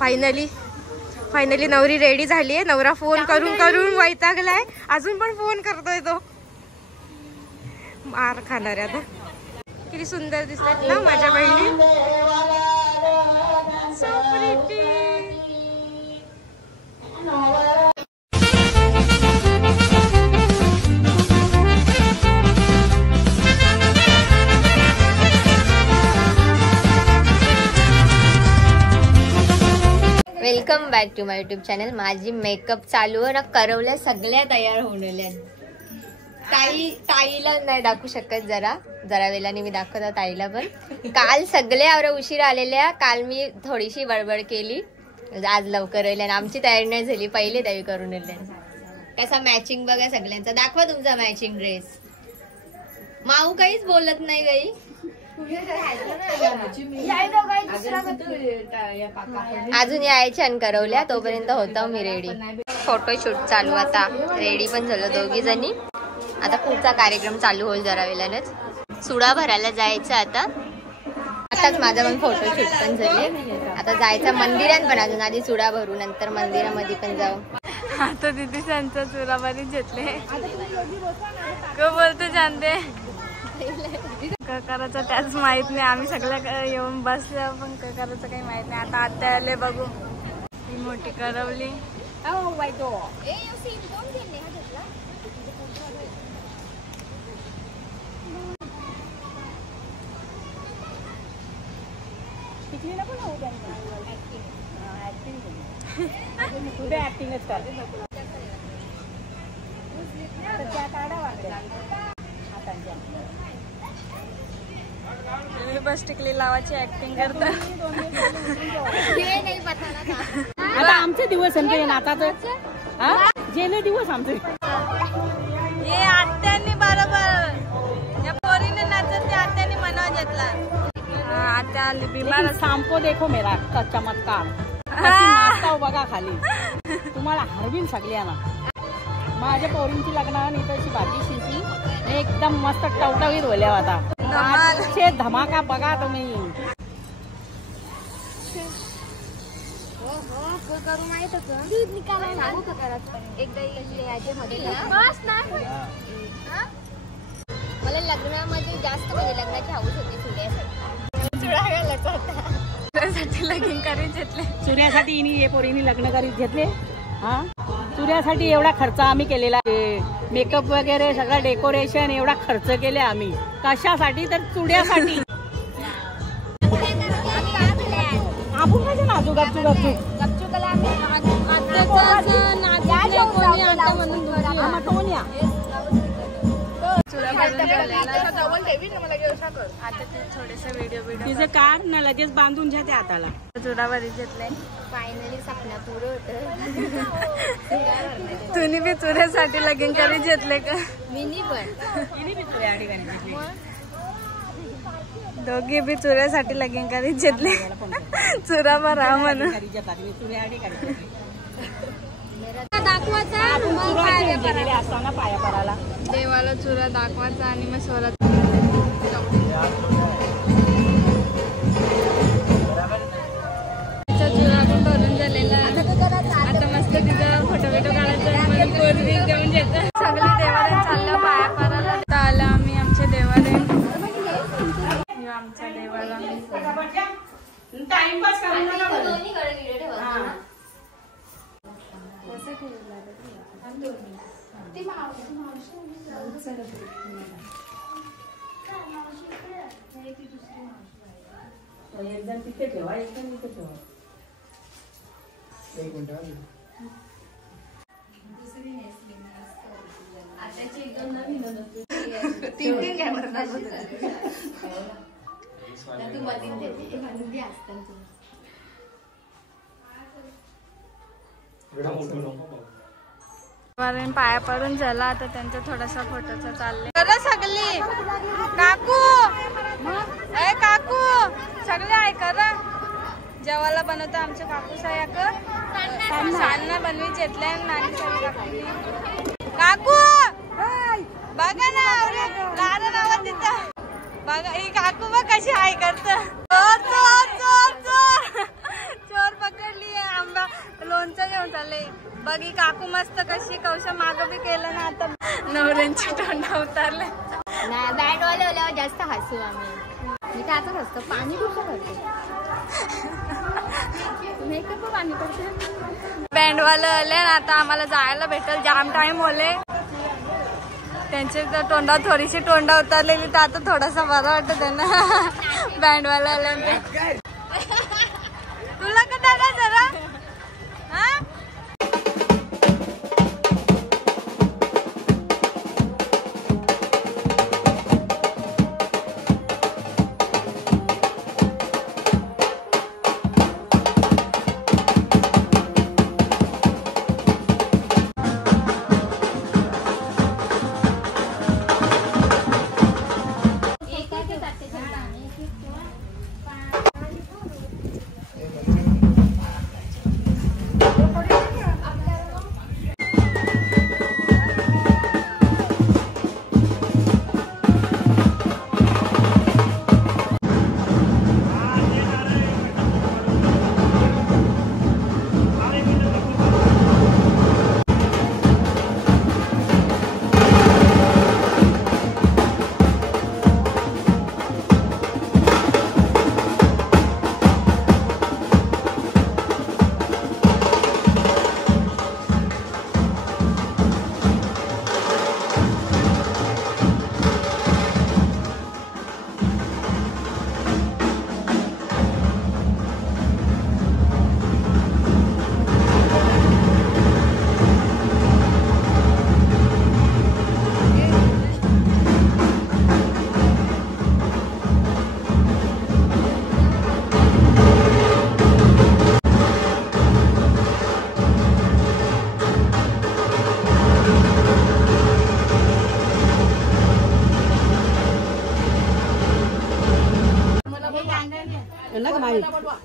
Finally नवरी ready झाली आहे. नवरा फोन करून करून वैतागलाय, अजून पण फोन करतोय तो. मार खाणार आहे आता. किती सुंदर दिसतात ना माझ्या बहिणी. So pretty. Welcome back to my YouTube channel. माझी मेकअप चालू आहे ना, करवल्या सगळ्या तयार होऊन आल्या. ताईला नाही दाखवू शकत, जरा वेळाने मी दाखवतो ताईला. पण काल सगळ्या उशीर आलेल्या. काल मी थोडीशी बडबड केली, आज लवकर आले आणि आमची तयारी नाही झाली. पहिले तयारी करून आले. कसा मॅचिंग बघा सगळ्यांचा. दाखवा तुमचा मॅचिंग ड्रेस. माऊ काहीच बोलत नाही काही. अजून यायच्या आणि करवल्या, तोपर्यंत होता मी रेडी. फोटोशूट चालू. आता रेडी पण झालो दोघी जणी. आता पुढचा कार्यक्रम चालू होईल जरा वेळानच. सुडा भरायला जायचं आताच माझा पण फोटोशूट पण झाले. आता जायचं मंदिरात पण अजून. आधी सुडा भरू, नंतर मंदिरामध्ये पण जाऊ. आता तिथे त्यांचा चुरा भरीत घेतले. बोलते जानते करायचं त्याच माहित नाही. आम्ही सगळ्या येऊन बसल्या, पण करायचं काही माहित नाही. आता आत्या आले बघू. ही मोठी करवली. बस टिकली लावाची ऍक्टिंग करता. आता आमचे दिवस नाचाचं जेले दिवस आमचे. हे आत्यांनी बरोबर या पोरीने नाचत ते आत्यांनी मनवा घेतला. आत्या बिमार. सांपो देखो मेरा चमत्कार. नाचता बघा खाली. तुम्हाला हरवीन सगळ्यांना. माझ्या पोरींची लग्नाला तशी भाजी शिशी एकदम मस्त टवटवीत होल्या होता. धमाका बघा तुम्ही. करू माहित दूध निकालायला सांगू का करायचं एकदा याच्यामध्ये. मला लग्नामध्ये जास्त म्हणजे लग्नाची हाऊस होती चुड्यासाठी. चुडा घालायचा होता. चुड्यासाठी लगीन करीत घेतले. चुड्यासाठी हे पोरींनी लग्न करीत घेतले. हा, चुड्यासाठी एवढा खर्च आम्ही केलेला. मेकअप वगैरे सगळं डेकोरेशन एवढा खर्च केले आम्ही. कशासाठी तर चुड्यासाठी. आपण कसं नाचू गपचू गपचू तिचं कार ना लगेच बांधून घ्या हाताला. चुडावरी घेतलंय. फायनली सपना पुरं होतं. तुम्ही बी चुऱ्यासाठी लगीन करीत घेतले का? मिनी पण दोघी बी चुऱ्यासाठी लगीन करीत घेतले. चुरा भरा म्हणून असताना पाया पडायला देवाला चुरा दाखवायचा आणि मग स्वरात चुरा पण भरून झालेला. आता मस्त तिचा फोटो बिटो काढायचा. पोरगी घेऊन येतं. सगळे देवाला चाललं पाया पडायला. आलं आम्ही आमच्या देवाला. आमच्या देवाला टाइमपास करून एकदम तिथे ठेवा. एकदम तिथे ठेवा. एक मिनिट. आताची एकदम नवीन तीन घ्या बरं. तू मधीन देते म्हणून बी असतं तू. पाया पडून झाला. आता त्यांचा थोडासा फोटोचा चालले. सगळी काकू ए काकू सगळे आहे करा. जेवायला बनवतो आमच्या काकू सायाक. सान्ना बनवी घेतल्या नानी साडी. काकू बघा ना गाणं नाव तिथं बघा. ही काकू बघ कशी हाय करत. चोर चोर चोर चोर चोर पकडली. मारले. नाही बँड वाले जास्त हसू आम्ही. मी काय आता हसतो पाणी कुठं करते पाणी करते. बँडवाले आले आता आम्हाला जायला भेटेल. जाम टाइम होले. त्यांचे तर तोंडात थोडीशी तोंडा उतरलेली तर आता थोडासा बरं वाटत त्यांना. बँडवाला आल्या तुला का दादा जरा हा.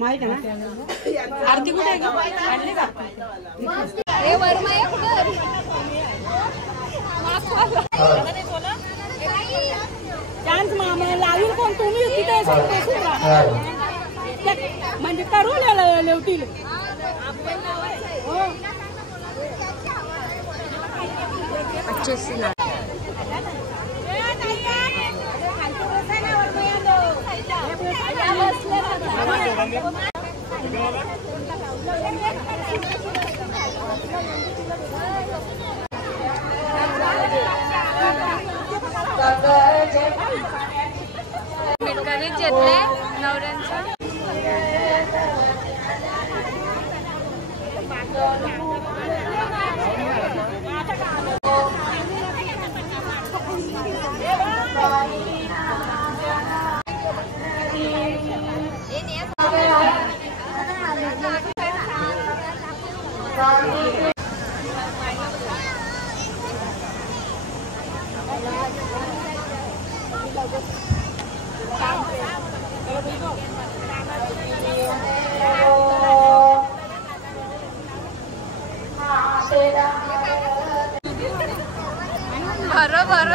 माहित आहे ना. आरती कुठे आहे का आणली का. चान्स मामा लावील कोण तुम्ही तिथे म्हणजे करू लेवतील. मिटकरीच घेतले नवऱ्यांचं. बरोबर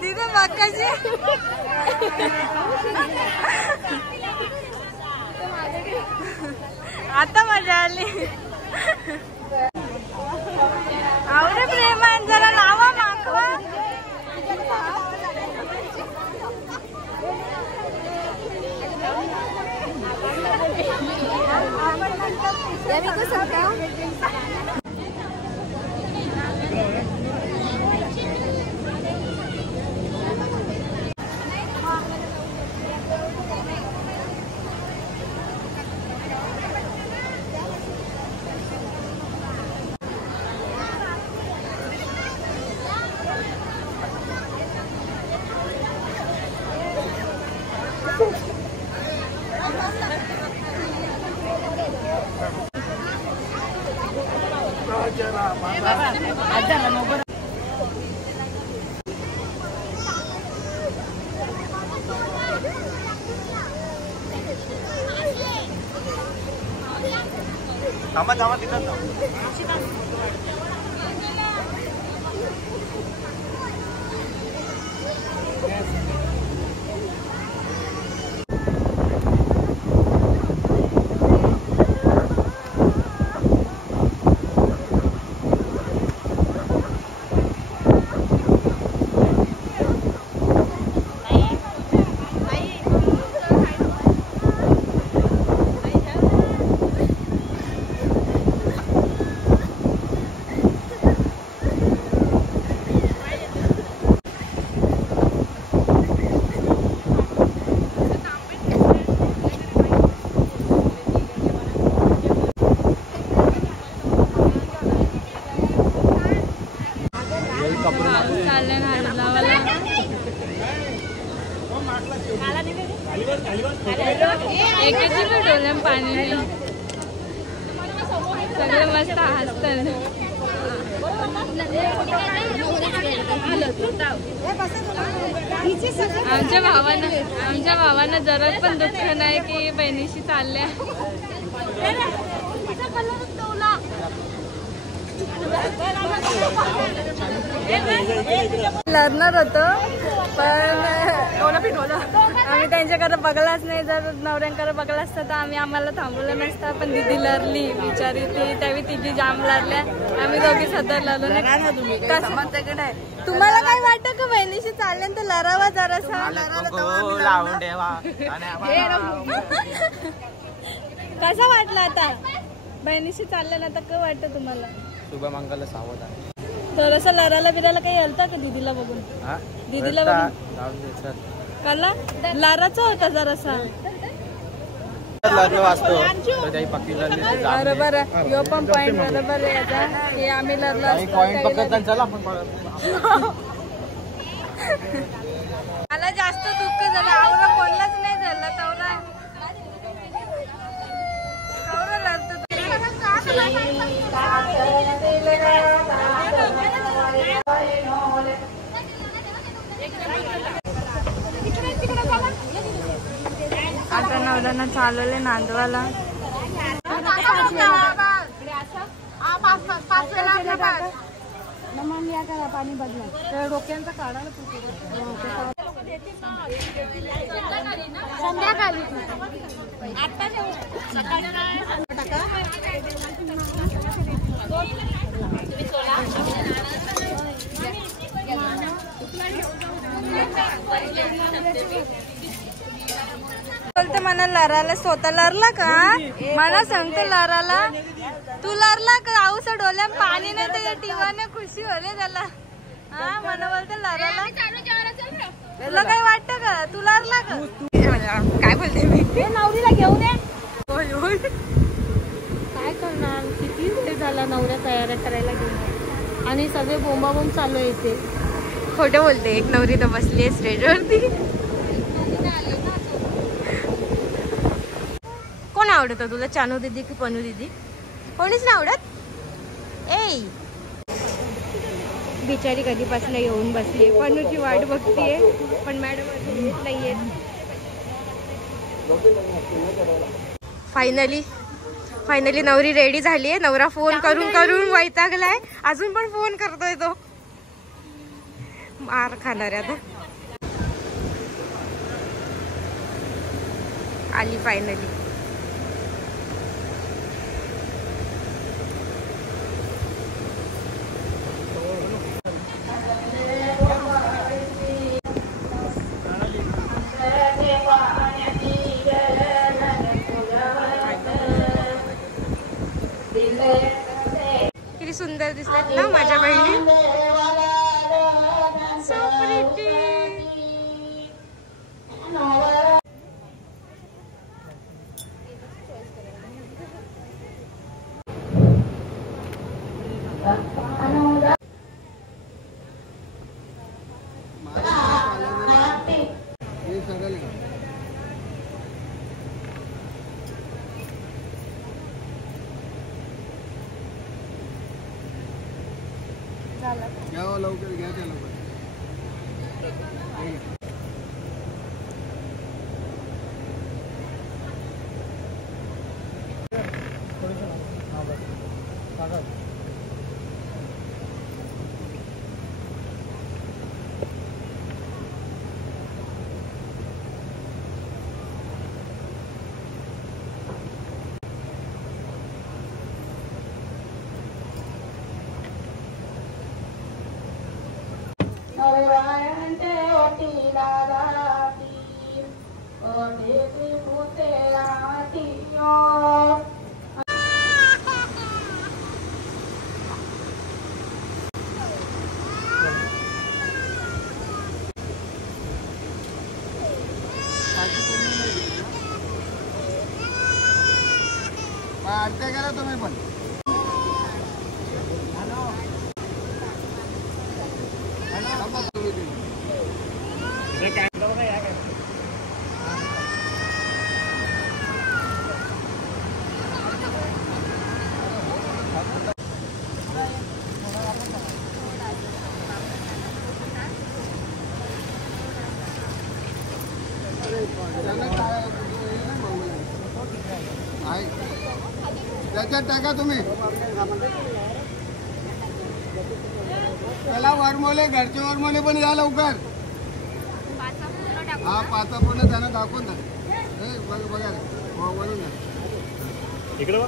दीदी बाकाजी आता मजा आली. आवडे प्रेमान जरा लावा मागवा. थांबा थांबा तिथं डोल्याम पाणी सगळे मस्त हसतात. आमच्या भावानं जरा पण दुःख नाही की बहिणीशी चालल्या. लग्नात होतं पण आम्ही त्यांच्याकडे बघलाच नाही. जर नवऱ्यांकडे बघला असतं तर आम्हाला थांबवलं नसतं. पण दिदी लढली बिचारी ती त्यावेळी तिची जाम लढल्या. आम्ही दोघी सदर लढलो नाही. तुम्हाला काय वाटतं का बहिणीशी चालल्यानंतर लढावा जरासा कसा वाटला आता बहिणीशी चालल्यानंतर काय वाटतं तुम्हाला? शुभमंगल सावध आहे. थोडंसं लढायला बिरायला काही आलता का दिदीला बघून? दिदीला बघून कला लाराचा होता जरासा. बरोबर यो पण पॉइंट बरोबर आहे याचा की आम्ही लढलो. मला जास्त दुःख झालं. आवरा कोणलाच नाही झालं. तवरा लढतो आता नवऱ्यानं चालवले नांदवाला. पाणी बदला डोक्यांचा काढायला संध्याकाळी बोलते मला लढायला. स्वतः लढला का? मला सांगते लढायला. तू लढला का? आऊस डोल्यात पाणी नाही तर टीवाने खुशी होले त्याला. हा मला बोलते लढायला. तुला काय वाटतं का? तू लढला का? काय बोलते मी नवरीला घेऊन ये. काय करणार? किती वेळ झाला नवऱ्या तयाऱ्या करायला घेऊन आणि सगळे बोंबाबोंब चालू आहे इथे. खोटं बोलते. एक नवरी तर बसली आहे स्टेजवरती. कोण आवडत तुला? चानू दीदी की पनू दीदी? कोणीच नाही आवडत. ए बिचारी कधीपासून येऊन बसली. पनूची वाट बघतीये पण मॅडम अजून येत नाहीये. फायनली नवरी रेडी झालीये. नवरा फोन करून करून वैतागलाय. अजून पण फोन करतोय तो. मार खाणार आता. आली फायनली. किती सुंदर दिसतात ना माझ्या बहिणी. So pretty. घ्या लवकर घ्या त्या लवकर. आरत्या करा तुम्ही पण. त्याच्यात टाका तुम्ही. त्याला वरमोले, घरचे वरमोले पण या लवकर. हा पाचा पूर्ण त्यांना दाखवून द्या. बघा वरून इकडे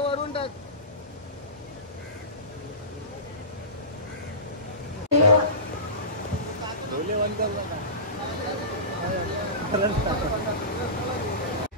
वरून टाक.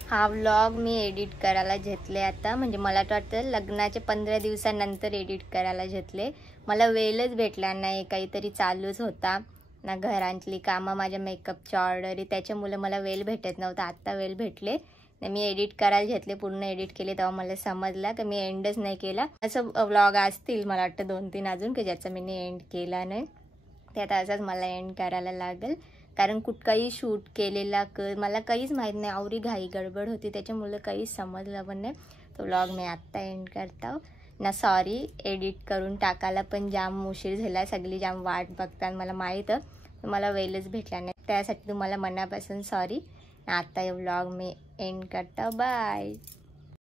हा व्लॉग मी एडिट करायला घेतले आता. म्हणजे मला तर वाटतं लग्नाचे 15 दिवसानंतर एडिट करायला घेतले. मला वेळच भेटला नाही, काहीतरी चालूच होता ना, घरांतली कामं, माझ्या मेकअपच्या ऑर्डरी, त्याच्यामुळे मला वेळ भेटत नव्हता. आत्ता वेळ भेटले मी एडिट करायला घेतले, पूर्ण एडिट केले. तेव्हा मला समजला की मी एंडच नाही केला. असं व्लॉग असतील मला वाटतं 2-3 अजून की ज्याचा मी एंड केला नाही. त्यात असाच मला एंड करायला लागेल, कारण कुठकाही शूट केलेला मला काहीच माहीत नाही. आवरी घाई गडबड होती, त्याच्यामुळे काहीच समजलं पण नाही. तो व्लॉग मी आत्ता एंड करतो ना. सॉरी, एडिट करून टाकायला पण जाम उशीर झाला. सगळी जाम वाट बघतात, मला माहीत. मला वेळच भेटला नाही, त्यासाठी तुम्हाला मनापासून सॉरी. आता हे व्लॉग मी एंड करतो. बाय.